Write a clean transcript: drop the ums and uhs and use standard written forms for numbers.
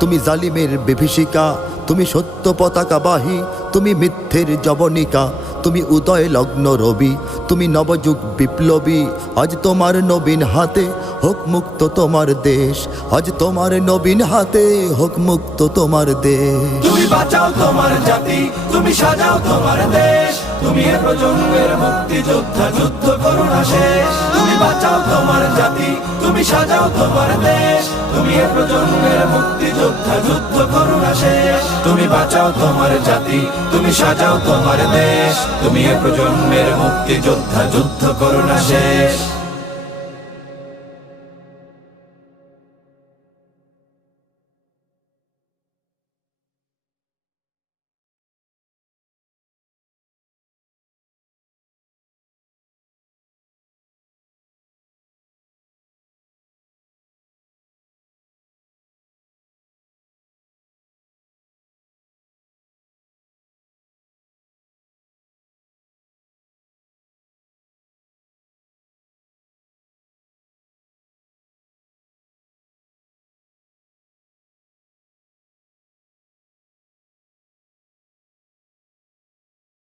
তুমি জালিমের বিভীষিকা, তুমি সত্য পতাকাবাহী, তুমি মিথ্যের জবনিকা, তুমি উদয় লগ্ন রবি, তুমি নবযুগ বিপ্লবী। আজ তোমার নবীন হাতে হোক মুক্ত তোমার দেশ, আজ তোমার নবীন হাতে হোক মুক্ত তোমার দেশ। তুমি বাঁচাও তোমার জাতি, তুমি সাজাও তোমার দেশ, তুমি এ প্রজন্মের মুক্তি যোদ্ধা, যুদ্ধ করো না শেষ। তুমি বাঁচাও তোমার জাতি, তুমি সাজাও তোমার দেশ, তুমি এ প্রজন্মের মুক্তি যোদ্ধা, যুদ্ধ করো না শেষ। তুমি বাঁচাও তোমার জাতি, তুমি সাজাও তোমার দেশ, তুমি এ প্রজন্মের মুক্তি যোদ্ধা, যুদ্ধ করো না শেষ।